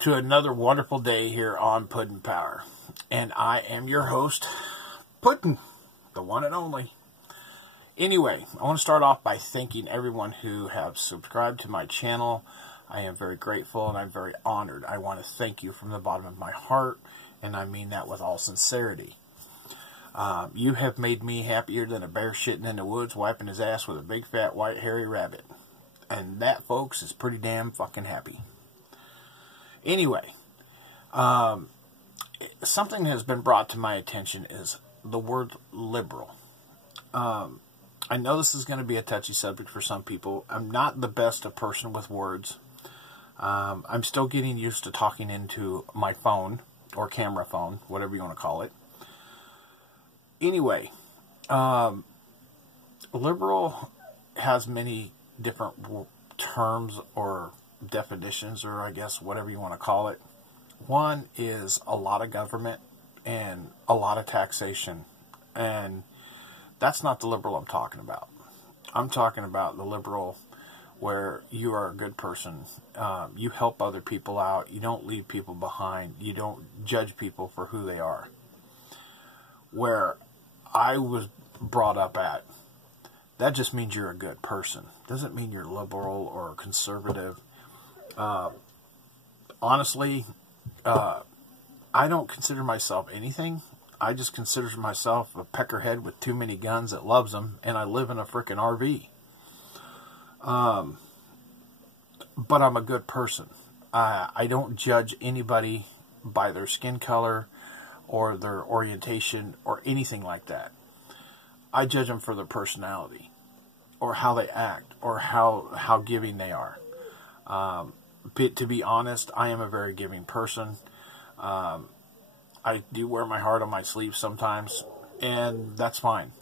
to another wonderful day here on Puddin' Power. And I am your host, Puddin', the one and only. Anyway, I want to start off by thanking everyone who have subscribed to my channel. I am very grateful and I'm very honored. I want to thank you from the bottom of my heart, and I mean that with all sincerity. You have made me happier than a bear shitting in the woods wiping his ass with a big fat white hairy rabbit. And that, folks, is pretty damn fucking happy. Anyway, something that has been brought to my attention is the word liberal. I know this is going to be a touchy subject for some people. I'm not the best a person with words. I'm still getting used to talking into my phone, or camera phone, whatever you want to call it. Anyway, liberal has many different terms or definitions, or I guess whatever you want to call it. One is a lot of government and a lot of taxation, and that's not the liberal I'm talking about. I'm talking about the liberal where you are a good person, you help other people out, you don't leave people behind, you don't judge people for who they are. Where I was brought up at, that just means you're a good person. Doesn't mean you're liberal or conservative. Honestly, I don't consider myself anything. I just consider myself a peckerhead with too many guns that loves them, and I live in a frickin' RV. But I'm a good person. I don't judge anybody by their skin color or their orientation or anything like that. I judge them for their personality or how they act or how giving they are. To be honest, I am a very giving person. I do wear my heart on my sleeve sometimes, and that's fine.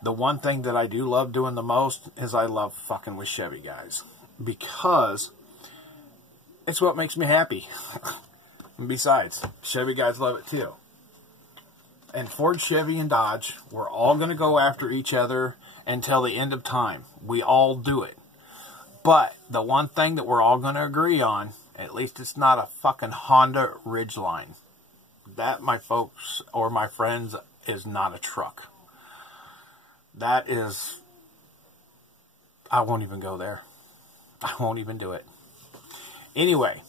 The one thing that I do love doing the most is I love fucking with Chevy guys, because it's what makes me happy. And besides, Chevy guys love it too. And Ford, Chevy, and Dodge, we're all going to go after each other until the end of time. We all do it. But the one thing that we're all going to agree on, at least it's not a fucking Honda Ridgeline. That, my folks, or my friends, is not a truck. That is... I won't even go there. I won't even do it. Anyway,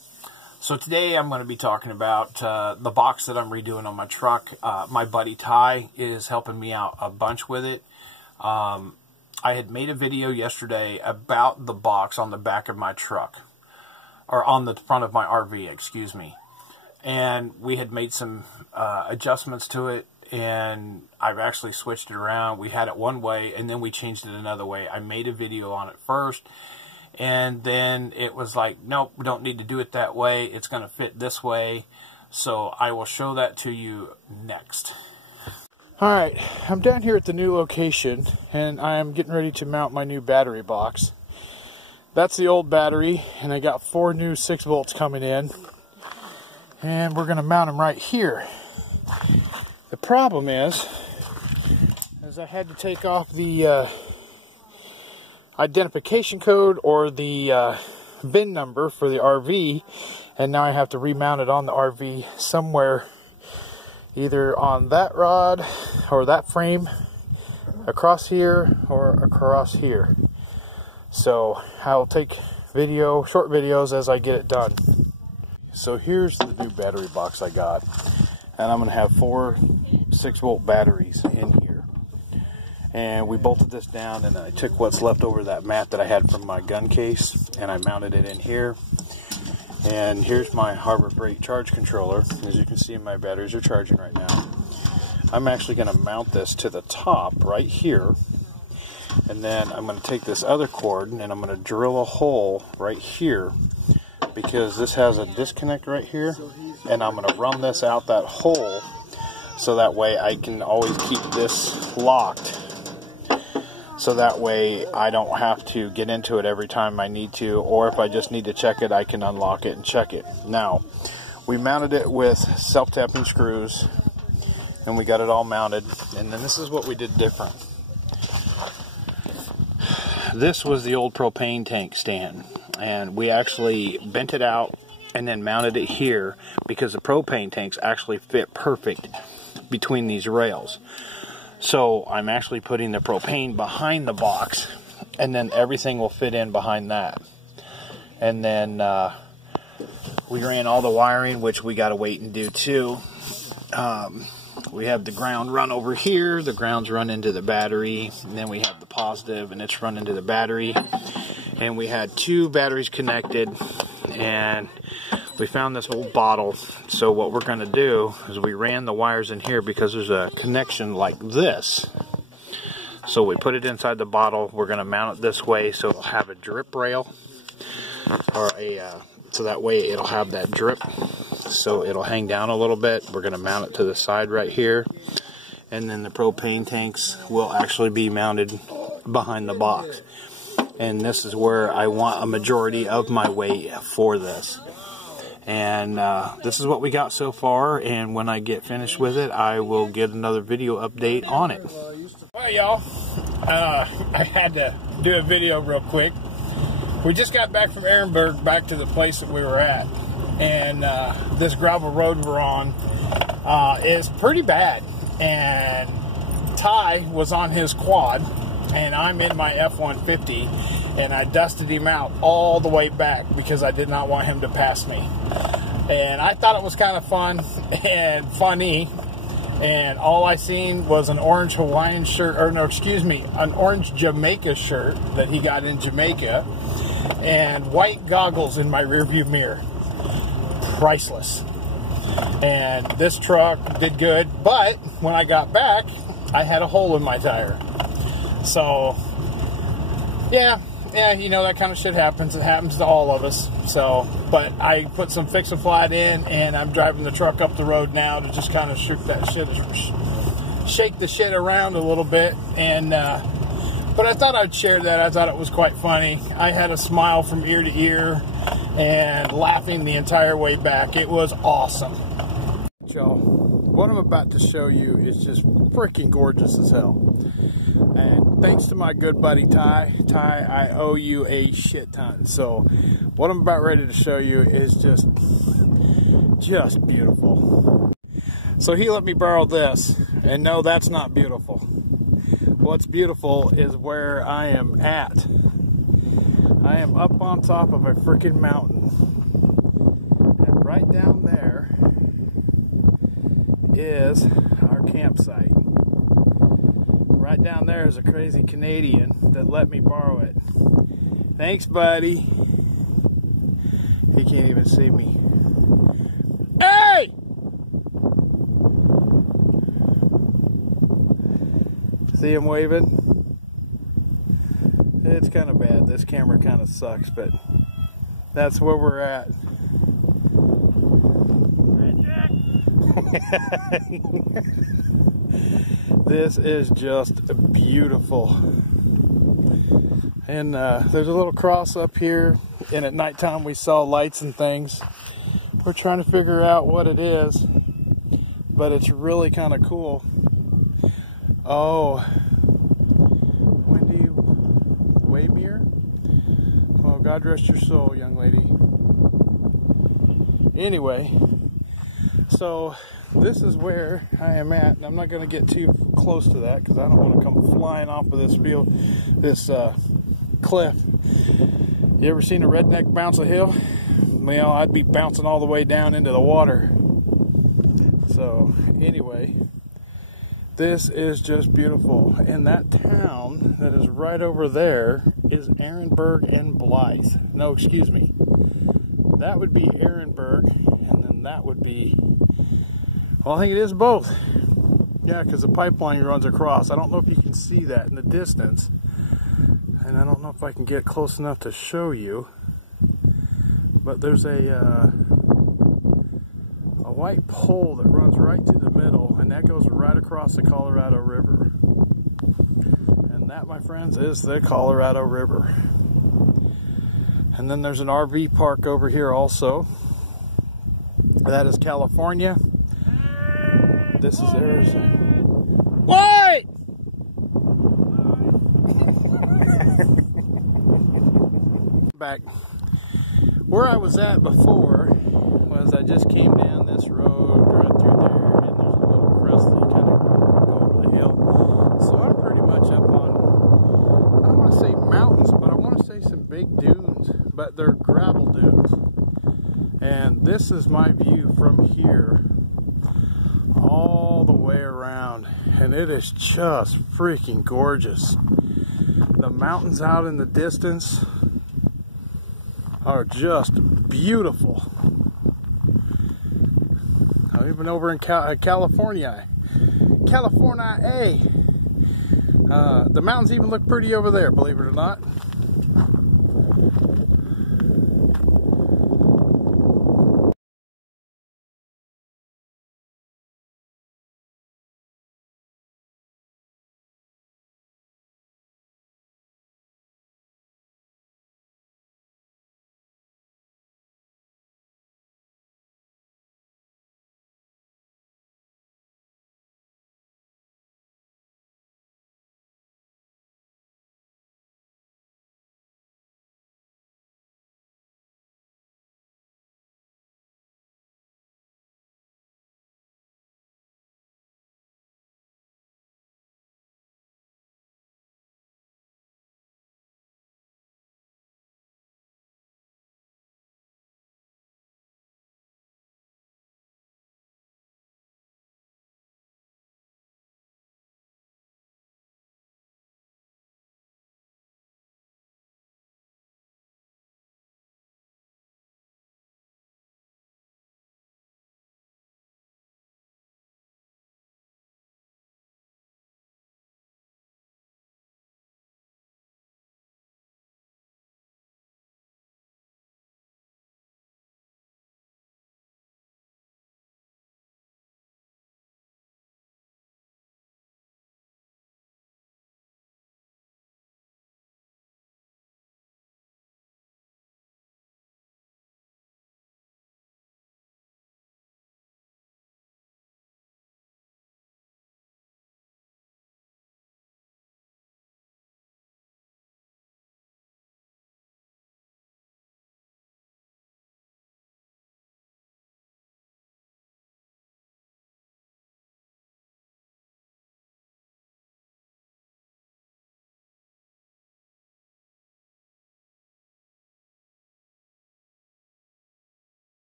so today I'm going to be talking about the box that I'm redoing on my truck. My buddy Ty is helping me out a bunch with it. I had made a video yesterday about the box on the back of my truck. Or on the front of my RV, excuse me. And we had made some adjustments to it, and I've actually switched it around. We had it one way, and then we changed it another way. I made a video on it first, and then it was like, nope, we don't need to do it that way. It's going to fit this way. So I will show that to you next. Alright, I'm down here at the new location, and I am getting ready to mount my new battery box. That's the old battery, and I got 4 new 6 volts coming in. And we're going to mount them right here. The problem is I had to take off the identification code or the VIN number for the RV, and now I have to remount it on the RV somewhere, either on that rod or that frame, across here or across here. So I'll take short videos as I get it done. So here's the new battery box I got, and I'm going to have 4 6-volt batteries in here. And we bolted this down, and I took what's left over that mat that I had from my gun case, and I mounted it in here. And here's my Harbor Freight charge controller. As you can see, my batteries are charging right now. I'm actually going to mount this to the top right here, and then I'm going to take this other cord and I'm going to drill a hole right here, because this has a disconnect right here, and I'm going to run this out that hole so that way I can always keep this locked, so that way I don't have to get into it every time I need to, or if I just need to check it, I can unlock it and check it. Now, we mounted it with self-tapping screws, and we got it all mounted, and then this is what we did different. This was the old propane tank stand, and we actually bent it out and then mounted it here because the propane tanks actually fit perfect between these rails. So I'm actually putting the propane behind the box, and then everything will fit in behind that. And then we ran all the wiring, which we got to wait and do too. We have the ground run over here, the ground's run into the battery, and then we have the positive and it's run into the battery. And we had 2 batteries connected, and we found this old bottle. So what we're going to do is we ran the wires in here because there's a connection like this. So we put it inside the bottle. We're going to mount it this way so it'll have a drip rail, or so that way it'll have that drip, so it'll hang down a little bit. We're going to mount it to the side right here, and then the propane tanks will actually be mounted behind the box. And this is where I want a majority of my weight for this. And this is what we got so far, and when I get finished with it, I will get another video update on it. Well, y'all, I had to do a video real quick. We just got back from Ehrenberg, back to the place that we were at, and this gravel road we're on is pretty bad. And Ty was on his quad, and I'm in my F-150, and I dusted him out all the way back because I did not want him to pass me. And I thought it was kind of fun and funny, and all I seen was an orange Hawaiian shirt, or no, excuse me, an orange Jamaica shirt that he got in Jamaica, and white goggles in my rearview mirror. Priceless. And this truck did good, but when I got back, I had a hole in my tire. So, yeah, you know, that kind of shit happens. It happens to all of us. So, but I put some Fix-A-Flat in, and I'm driving the truck up the road now to just kind of shake the shit around a little bit. And but I thought I'd share that. I thought it was quite funny. I had a smile from ear to ear and laughing the entire way back. It was awesome. Y'all, what I'm about to show you is just freaking gorgeous as hell. And thanks to my good buddy Ty, I owe you a shit ton. So what I'm about ready to show you is just beautiful. So he let me borrow this, and no, that's not beautiful. What's beautiful is where I am at. I am up on top of a freaking mountain, and right down there is our campsite. Right down there is a crazy Canadian that let me borrow it. Thanks, buddy. He can't even see me. Hey! See him waving? It's kind of bad. This camera kind of sucks, but that's where we're at. This is just beautiful. And there's a little cross up here, and at nighttime we saw lights and things. We're trying to figure out what it is, but it's really kind of cool. Oh, Wendy Waymere? Well, God rest your soul, young lady. Anyway, so this is where I am at, and I'm not going to get too close to that because I don't want to come flying off of this cliff. You ever seen a redneck bounce a hill? Well, I'd be bouncing all the way down into the water. So anyway, this is just beautiful. And that town that is right over there is Ehrenberg and Blythe. No, excuse me. That would be Ehrenberg, and then that would be, well, I think it is both. Yeah, because the pipeline runs across. I don't know if you can see that in the distance. And I don't know if I can get close enough to show you. But there's a white pole that runs right through the middle, and that goes right across the Colorado River. And that, my friends, is the Colorado River. And then there's an RV park over here also. That is California. This is Arizona. What? Back where I was at before was I just came down this road, drove through there, and there's a little crest that you kind of go over the hill. So I'm pretty much up on, I don't want to say mountains, but I want to say some big dunes, but they're gravel dunes. And this is my view from here all the way around, and it is just freaking gorgeous. The mountains out in the distance are just beautiful. I'm even over in California. The mountains even look pretty over there, believe it or not.